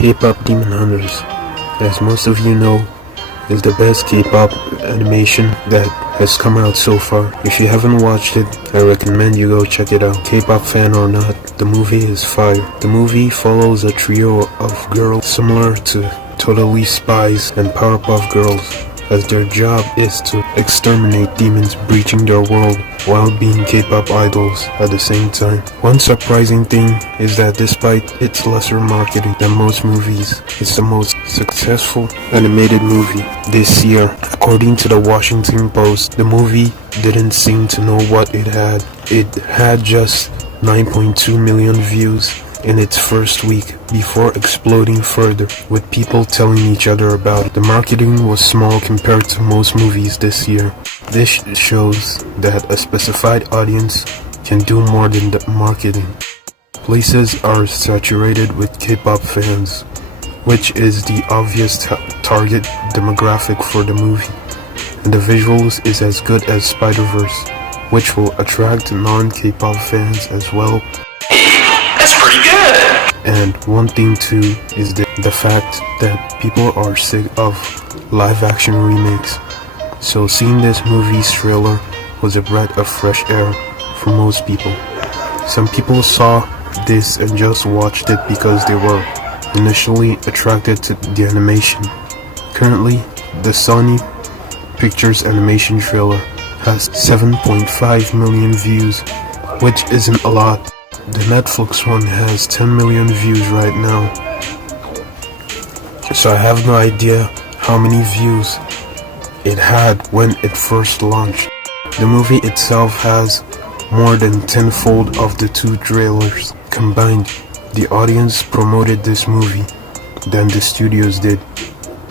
K-Pop Demon Hunters, as most of you know, is the best K-pop animation that has come out so far. If you haven't watched it, I recommend you go check it out. K-pop fan or not, the movie is fire. The movie follows a trio of girls similar to Totally Spies and Powerpuff Girls, as their job is to exterminate demons breaching their world while being K-pop idols at the same time. One surprising thing is that despite its lesser marketing than most movies, it's the most successful animated movie this year. According to the Washington Post, the movie didn't seem to know what it had. It had just 9.2 million views in its first week before exploding further, with people telling each other about it. The marketing was small compared to most movies this year. This shows that a specified audience can do more than the marketing. Places are saturated with K-pop fans, which is the obvious target demographic for the movie, and the visuals is as good as Spider-Verse, which will attract non-K-pop fans as well. That's pretty good! And one thing too is the fact that people are sick of live-action remakes. So seeing this movie's trailer was a breath of fresh air for most people. Some people saw this and just watched it because they were initially attracted to the animation. Currently, the Sony Pictures animation trailer has 7.5 million views, which isn't a lot. The Netflix one has 10 million views right now, so I have no idea how many views it had when it first launched. The movie itself has more than tenfold of the two trailers combined. The audience promoted this movie than the studios did.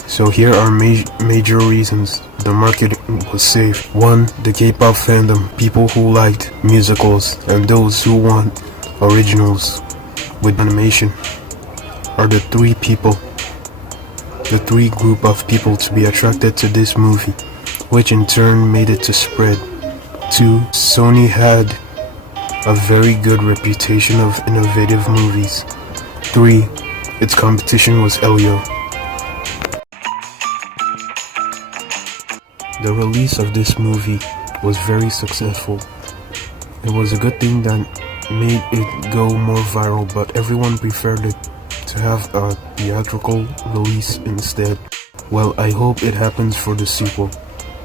So here are major reasons the marketing was safe. 1. The K-pop fandom, people who liked musicals and those who want originals with animation are the three group of people to be attracted to this movie, which in turn made it to spread. 2. Sony had a very good reputation of innovative movies. 3. Its competition was Elio. The release of this movie was very successful. It was a good thing that made it go more viral, but everyone preferred it to have a theatrical release instead. Well, I hope it happens for the sequel.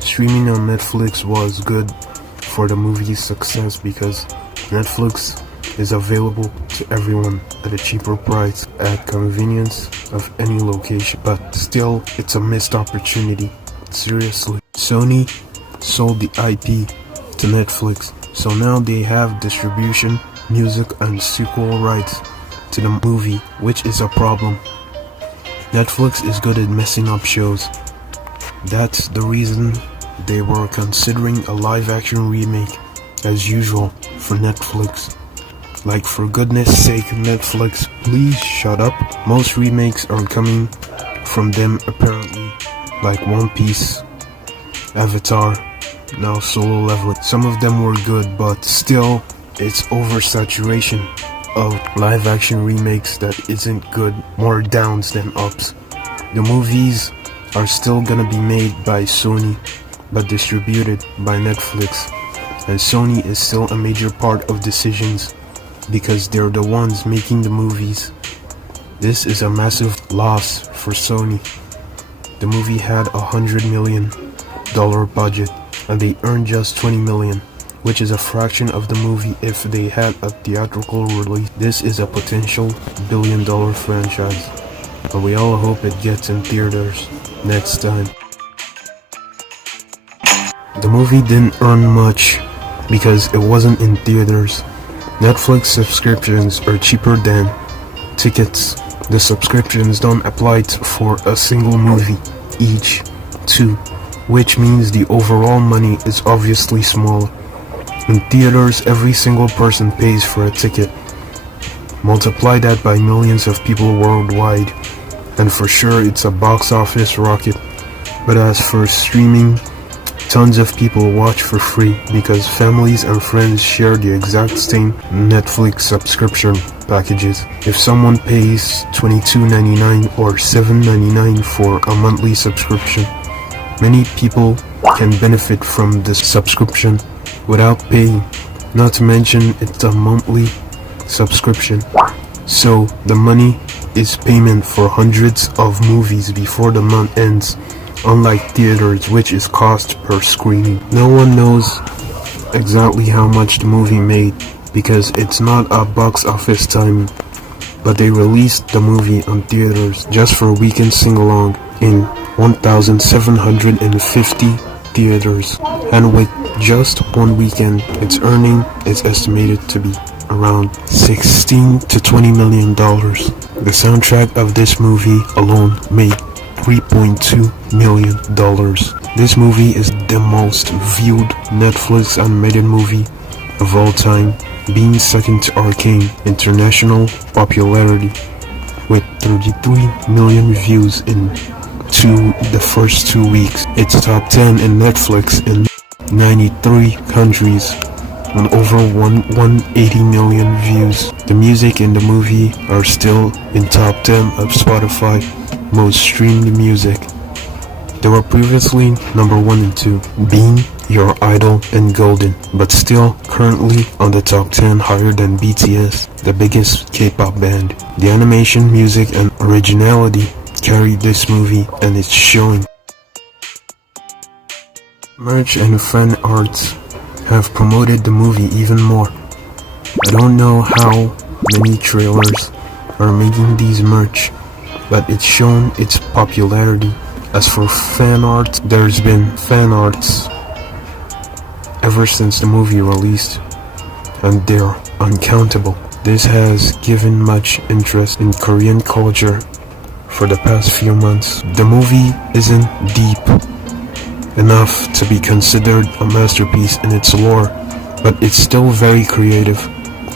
Streaming on Netflix was good for the movie's success because Netflix is available to everyone at a cheaper price at convenience of any location, but still it's a missed opportunity. Seriously. Sony sold the IP to Netflix, so now they have distribution, music and sequel rights to the movie, which is a problem. Netflix is good at messing up shows. That's the reason they were considering a live-action remake as usual for Netflix. Like, for goodness sake, Netflix, please shut up. Most remakes are coming from them apparently, like One Piece, Avatar, now Solo Leveling. Some of them were good, but still it's oversaturation of live action remakes that isn't good, more downs than ups. The movies are still gonna be made by Sony but distributed by Netflix, and Sony is still a major part of decisions because they're the ones making the movies. This is a massive loss for Sony. The movie had $100 million budget and they earned just $20 million, which is a fraction of the movie if they had a theatrical release. This is a potential billion-dollar franchise, but we all hope it gets in theaters next time. The movie didn't earn much because it wasn't in theaters. Netflix subscriptions are cheaper than tickets. The subscriptions don't apply for a single movie each, too, which means the overall money is obviously smaller. In theaters, every single person pays for a ticket. Multiply that by millions of people worldwide, and for sure it's a box office rocket. But as for streaming, tons of people watch for free because families and friends share the exact same Netflix subscription packages. If someone pays $22.99 or $7.99 for a monthly subscription, many people can benefit from this subscription without paying. Not to mention it's a monthly subscription, so the money is payment for hundreds of movies before the month ends, unlike theaters, which is cost per screening. No one knows exactly how much the movie made because it's not a box office timing, but they released the movie on theaters just for a weekend sing-along in 1,750 theaters, and with just one weekend, its earning is estimated to be around $16 to $20 million. The soundtrack of this movie alone made $3.2 million. This movie is the most viewed Netflix animated movie of all time, being second to Arcane international popularity with 33 million views in the first 2 weeks. It's top 10 in Netflix in 93 countries and over 180 million views. The music in the movie are still in top 10 of Spotify most streamed music. They were previously number 1 and 2, Being Your Idol and Golden, but still currently on the top 10, higher than BTS, the biggest K-pop band. The animation, music, and originality carried this movie, and it's showing. Merch and fan arts have promoted the movie even more. I don't know how many trailers are making these merch, but it's shown its popularity. As for fan art, there's been fan arts ever since the movie released, and they're uncountable. This has given much interest in Korean culture for the past few months. The movie isn't deep enough to be considered a masterpiece in its lore, but it's still very creative,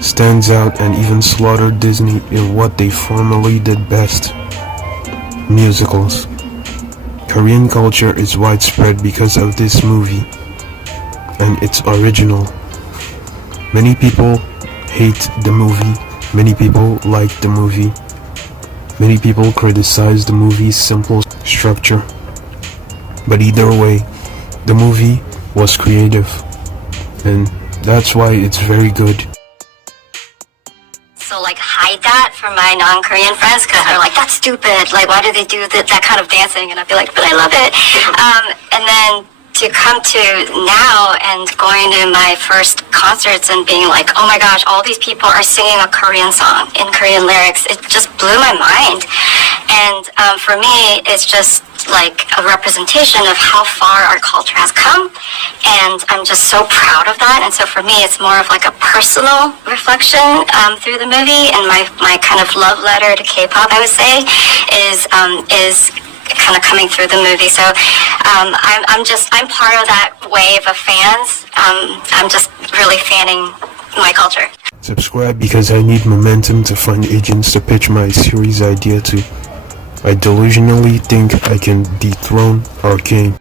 stands out, and even slaughtered Disney in what they formerly did best: musicals. Korean culture is widespread because of this movie, and it's original. Many people hate the movie, many people like the movie, many people criticize the movie's simple structure. But either way, the movie was creative, and that's why it's very good. So hide that from my non-Korean friends because they're like, that's stupid. Why do they do that kind of dancing? And I'd be like, but I love it. And then to come to now and going to my first concerts and being like, oh my gosh, all these people are singing a Korean song in Korean lyrics. It just blew my mind. And for me, it's just like a representation of how far our culture has come. And I'm just so proud of that. And so for me, it's more of like a personal reflection through the movie. And my kind of love letter to K-pop, I would say, is kind of coming through the movie. So I'm part of that wave of fans. I'm just really fanning my culture. Subscribe because I need momentum to find agents to pitch my series idea to. I delusionally think I can dethrone Arcane.